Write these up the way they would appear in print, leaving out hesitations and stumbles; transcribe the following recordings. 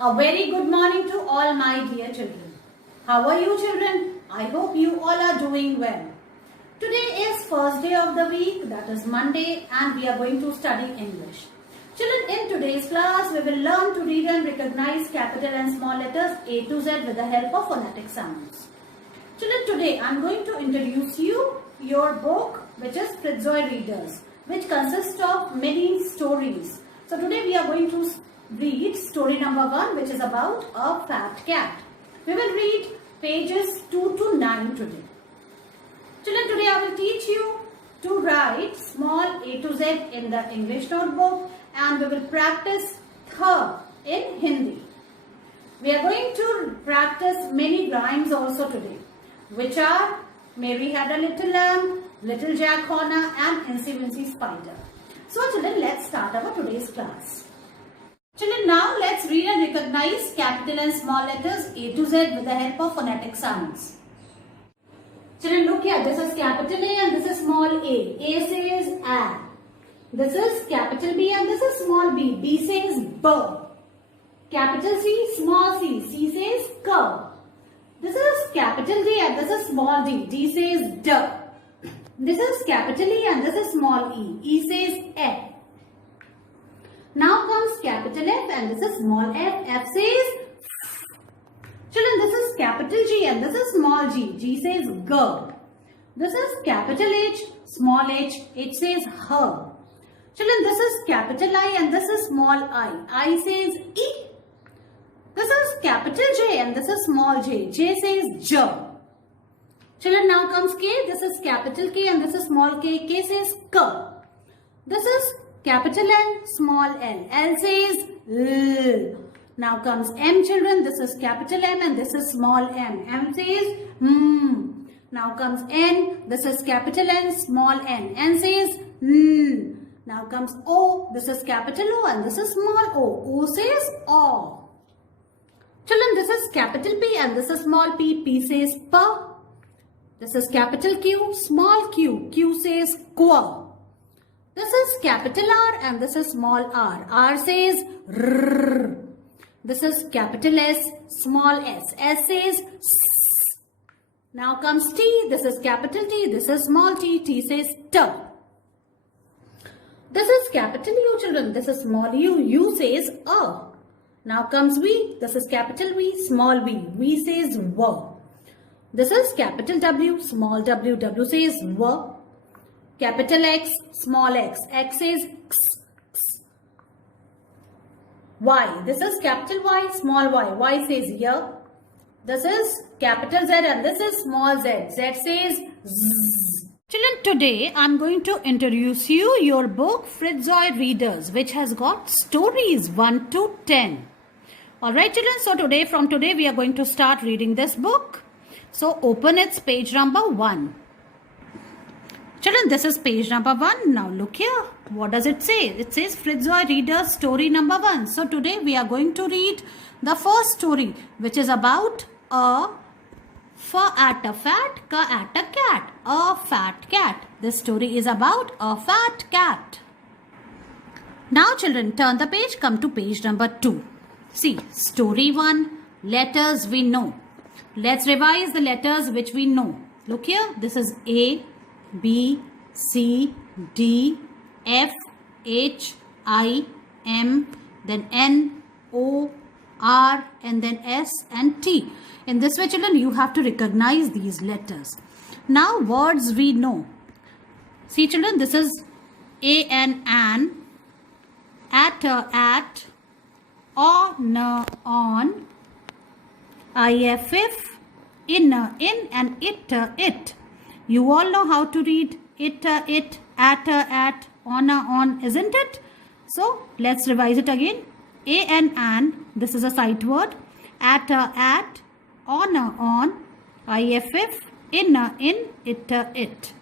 A very good morning to all my dear children. How are you children? I hope you all are doing well. Today is first day of the week, that is Monday, and we are going to study English. Children, in today's class we will learn to read and recognize capital and small letters A to Z with the help of phonetic sounds. Children, today I am going to introduce you your book, which is Fritzoy Readers, which consists of many stories. So today we are going to read story number 1, which is about a fat cat. We will read pages 2 to 9 today. Children, today I will teach you to write small A to Z in the English notebook, and we will practice tha in Hindi. We are going to practice many rhymes also today, which are Mary Had a Little Lamb, Little Jack Horner, and Incy Wincy Spider. So children, let's start our today's class. Children, now let's read and recognize capital and small letters A to Z with the help of phonetic sounds. Children, look here. This is capital A and this is small a. A says A. This is capital B and this is small b. B says B. Capital C, small c. C says K. This is capital D and this is small d. D says D. This is capital E and this is small e. E says F. Now comes capital F and this is small f. F says F. Children, this is capital G and this is small g. G says G. This is capital H, small h. H says H. Children, this is capital I and this is small I. I says E. This is capital J and this is small j. J says J. Children, now comes K. This is capital K and this is small k. K says K. This is capital L, small l. L says L. Now comes M, children. This is capital M and this is small m. M says M. Now comes N. This is capital N, small n. N says N. Now comes O. This is capital O and this is small o. O says O. Children, this is capital P and this is small p. P says P. This is capital Q, small q. Q says Qu. This is capital R and this is small r. R says R. This is capital S, small s. S says S. Now comes T. This is capital T. This is small t. T says T. This is capital U, children. This is small u. U says A. Now comes V. This is capital V, small v. V says W. This is capital W, small w. W says W. Capital X, small x. X says X. X. Y. This is capital Y, small y. Y says Y. This is capital Z and this is small z. Z says Z. Children, today I am going to introduce you your book Fritzoy Readers, which has got stories 1 to 10. Alright children, so from today we are going to start reading this book. So open its page number 1. Children, this is page number 1. Now look here. What does it say? It says Fritzoy Readers story number 1. So today we are going to read the first story, which is about a F at a fat, K at a cat. A fat cat. This story is about a fat cat. Now children, turn the page, come to page number 2. See, story 1, letters we know. Let's revise the letters which we know. Look here, this is A, B, C, D, F, H, I, M, then N, O, R, and then S and T. In this way, children, you have to recognize these letters. Now, words we know. See, children, this is A, N, an, at, on, IFF, in, and it. You all know how to read it, at, on, isn't it? So, let's revise it again. A and an, this is a sight word. At, on, IFF, in, it.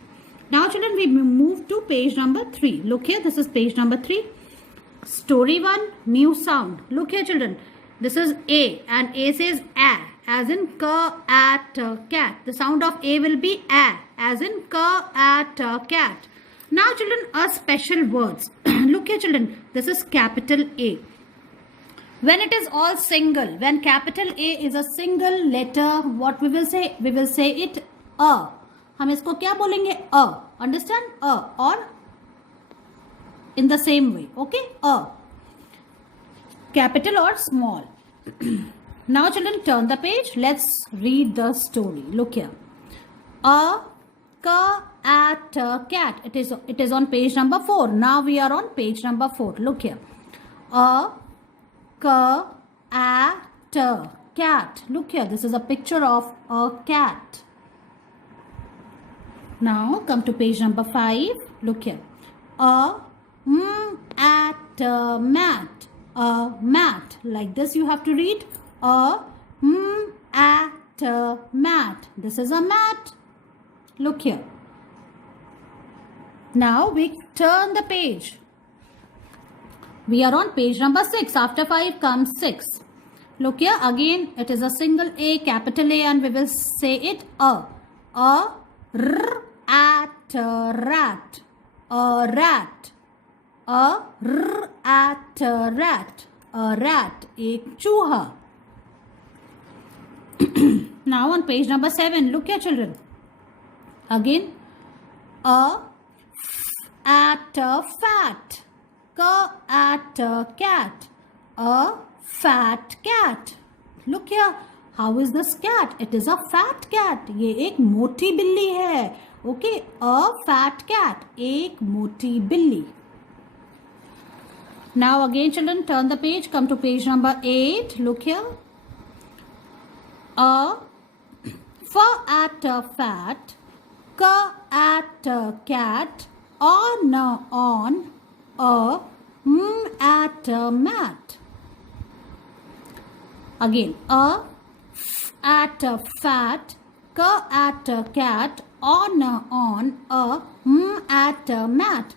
Now, children, we move to page number 3. Look here, this is page number 3. Story 1, new sound. Look here, children. This is A and A says A, as in K at cat. The sound of A will be A, as in K at cat. Now children, special words. Look here children, this is capital A. When it is all single, when capital A is a single letter, what we will say? We will say it a. हम इसको क्या बोलेंगे? A. Understand? A. Or in the same way. Okay? A. Capital or small. Now children, turn the page. Let's read the story. Look here. A at cat. It is on page number 4. Now we are on page number 4. Look here. A at cat. Look here. This is a picture of a cat. Now come to page number 5. Look here. A at mat. A mat. Like this you have to read. A at mat. This is a mat. Look here. Now we turn the page. We are on page number 6. After 5 comes 6. Look here. Again, it is a single A, capital A, and we will say it a. A r at rat. A rat. A r at rat. A rat. एक चूहा. Now on page number 7. Look here, children. Again, a at fat. K at cat. A fat cat. Look here. How is this cat? It is a fat cat. ये एक मोटी बिल्ली है. Okay. A fat cat. एक मोटी बिल्ली. Now again children, turn the page. Come to page number 8. Look here. A at fat. K at cat. On a at mat. Again, a at fat, k at cat, on a at mat.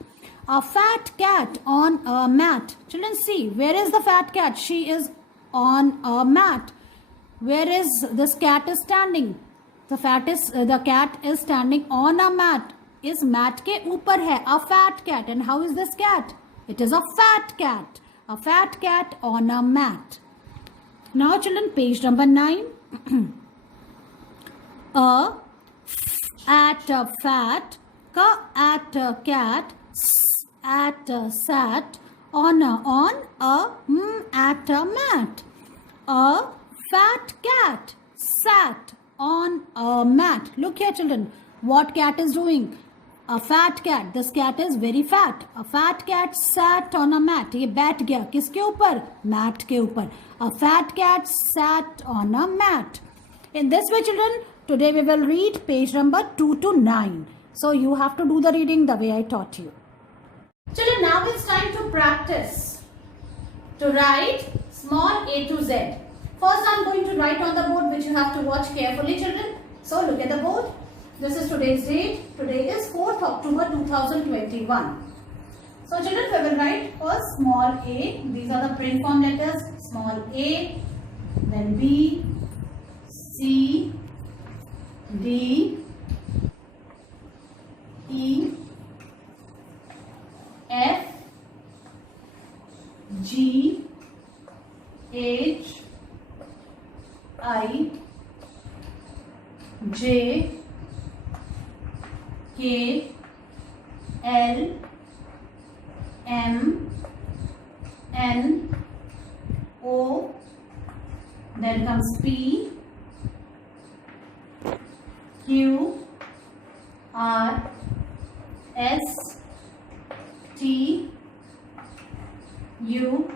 A fat cat on a mat. Children, see, where is the fat cat? She is on a mat. Where is this cat is standing? The cat is standing on a mat. इस mat के ऊपर है. A fat cat. And how is this cat? It is a fat cat. A fat cat on a mat. Now children, page number 9. A at fat, k at cat, s at sat, on a at a mat. A fat cat sat on a mat. Look here children, what cat is doing? A fat cat. This cat is very fat. A fat cat sat on a mat. ये बैठ गया किसके ऊपर? Mat के ऊपर. A fat cat sat on a mat. In this way children, today we will read page number 2 to 9. So you have to do the reading the way I taught you. Children, now it's time to practice. To write small a to z. First I'm going to write on the board, which you have to watch carefully children. So look at the board. This is today's date. Today is 4th October 2021. So children, we will write first small a. These are the print form letters. Small a, then B, C, D, E, F, G, H, I, J, K, L, M, N, O, then comes P, Q, R, S, T, U,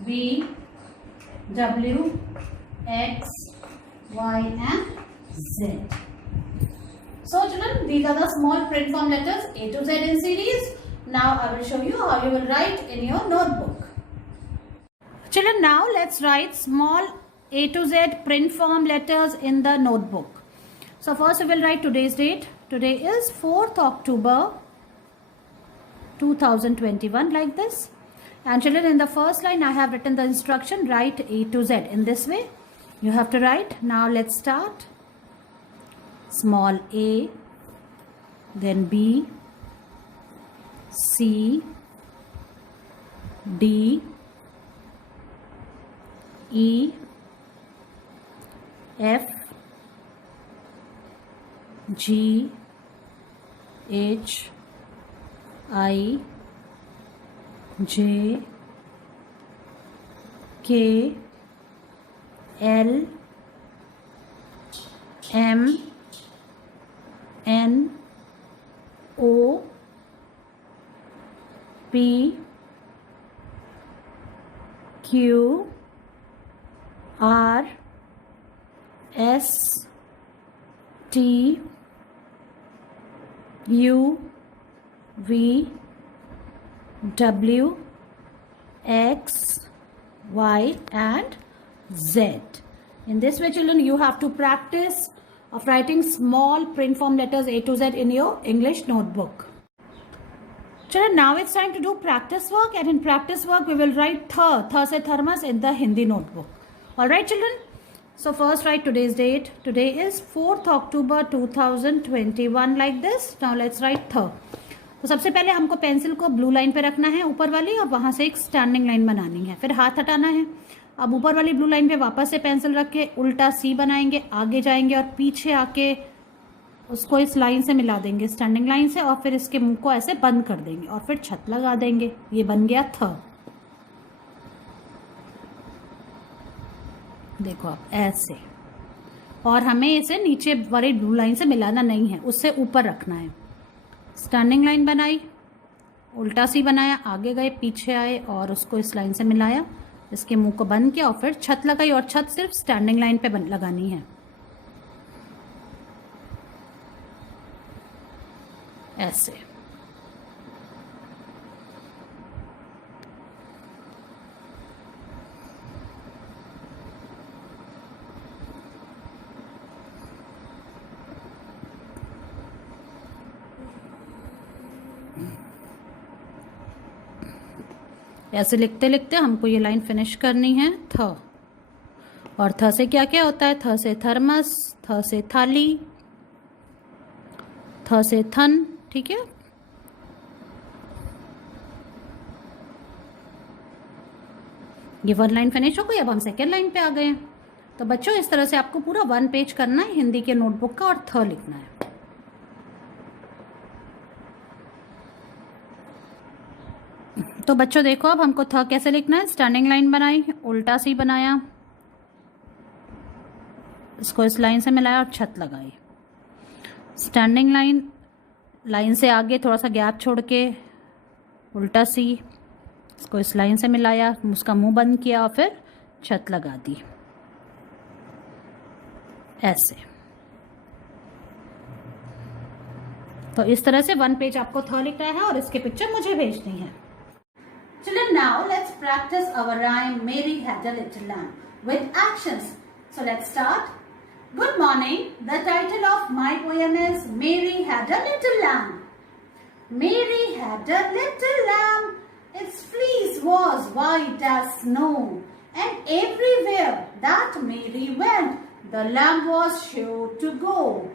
V, W, X, Y and Z. So children, these are the small print form letters A to Z in series. Now I will show you how you will write in your notebook. Children, now let's write small A to Z print form letters in the notebook. So first we will write today's date. Today is 4th October 2021 like this. And children, in the first line I have written the instruction, write A to Z. In this way you have to write. Now let's start. Small a, then B, C, D, E F G H I J K L M N O P Q R S T U V W X Y and Z. In this way, children, you have to practice of writing small print form letters A to Z in your English notebook. Children, now it's time to do practice work, and in practice work we will write th se thermos in the Hindi notebook. Alright children, so first write today's date. Today is 4th October 2021 like this. Now let's write th. तो सबसे पहले हमको pencil को blue line पे रखना है ऊपर वाली, और वहां से एक स्टैंडिंग लाइन बनानी है, फिर हाथ हटाना है। अब ऊपर वाली ब्लू लाइन पे वापस से पेंसिल रख के उल्टा सी बनाएंगे, आगे जाएंगे और पीछे आके उसको इस लाइन से मिला देंगे, स्टैंडिंग लाइन से, और फिर इसके मुंह को ऐसे बंद कर देंगे और फिर छत लगा देंगे। ये बन गया थ। देखो आप ऐसे, और हमें इसे नीचे वाली ब्लू लाइन से मिलाना नहीं है, उससे ऊपर रखना है। स्टैंडिंग लाइन बनाई, उल्टा सी बनाया, आगे गए पीछे आए और उसको इस लाइन से मिलाया, इसके मुंह को बंद किया और फिर छत लगाई, और छत सिर्फ स्टैंडिंग लाइन पे लगानी है ऐसे। ऐसे लिखते लिखते हमको ये लाइन फिनिश करनी है थ। और थ से क्या क्या होता है? थ से थर्मस, थ से थाली, थ से थन, ठीक है। ये वन लाइन फिनिश हो गई। अब हम सेकेंड लाइन पे आ गए हैं। तो बच्चों इस तरह से आपको पूरा 1 पेज करना है हिंदी के नोटबुक का, और थ लिखना है। तो बच्चों देखो अब हमको थ कैसे लिखना है। स्टैंडिंग लाइन बनाई, उल्टा सी बनाया, इसको इस लाइन से मिलाया और छत लगाई। स्टैंडिंग लाइन, लाइन से आगे थोड़ा सा गैप छोड़ के उल्टा सी, इसको इस लाइन से मिलाया, उसका मुंह बंद किया और फिर छत लगा दी ऐसे। तो इस तरह से 1 पेज आपको थ लिखना है और इसके पिक्चर मुझे भेजनी है। Children, now let's practice our rhyme Mary Had a Little Lamb with actions. So let's start. Good morning. The title of my poem is Mary Had a Little Lamb. Mary had a little lamb. Its fleece was white as snow, and everywhere that Mary went, the lamb was sure to go.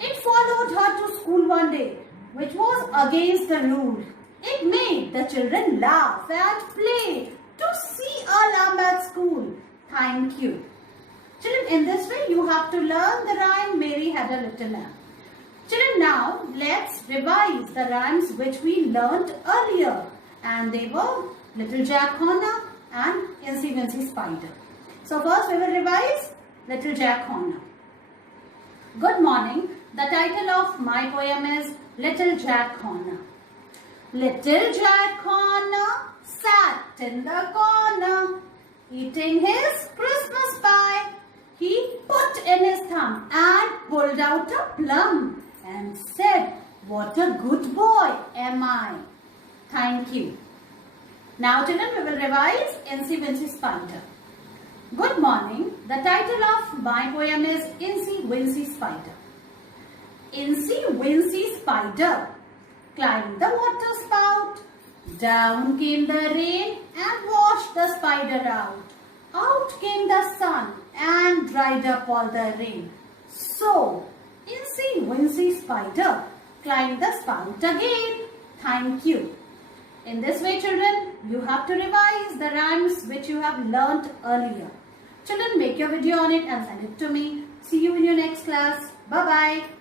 It followed her to school one day, which was against the rule. It made the children laugh and play to see a lamb at school. Thank you. Children, in this way you have to learn the rhyme Mary Had a Little Lamb. Children, now let's revise the rhymes which we learnt earlier. And they were Little Jack Horner and Incy Wincy Spider. So first we will revise Little Jack Horner. Good morning. The title of my poem is Little Jack Horner. Little Jack Horner sat in the corner, eating his Christmas pie. He put in his thumb and pulled out a plum and said, "What a good boy am I." Thank you. Now children, we will revise Incy Wincy Spider. Good morning. The title of my poem is Incy Wincy Spider. Incy Wincy Spider climbed the water spout. Down came the rain and washed the spider out. Out came the sun and dried up all the rain. So, Incy Wincy Spider climbed the spout again. Thank you. In this way, children, you have to revise the rhymes which you have learnt earlier. Children, make your video on it and send it to me. See you in your next class. Bye-bye.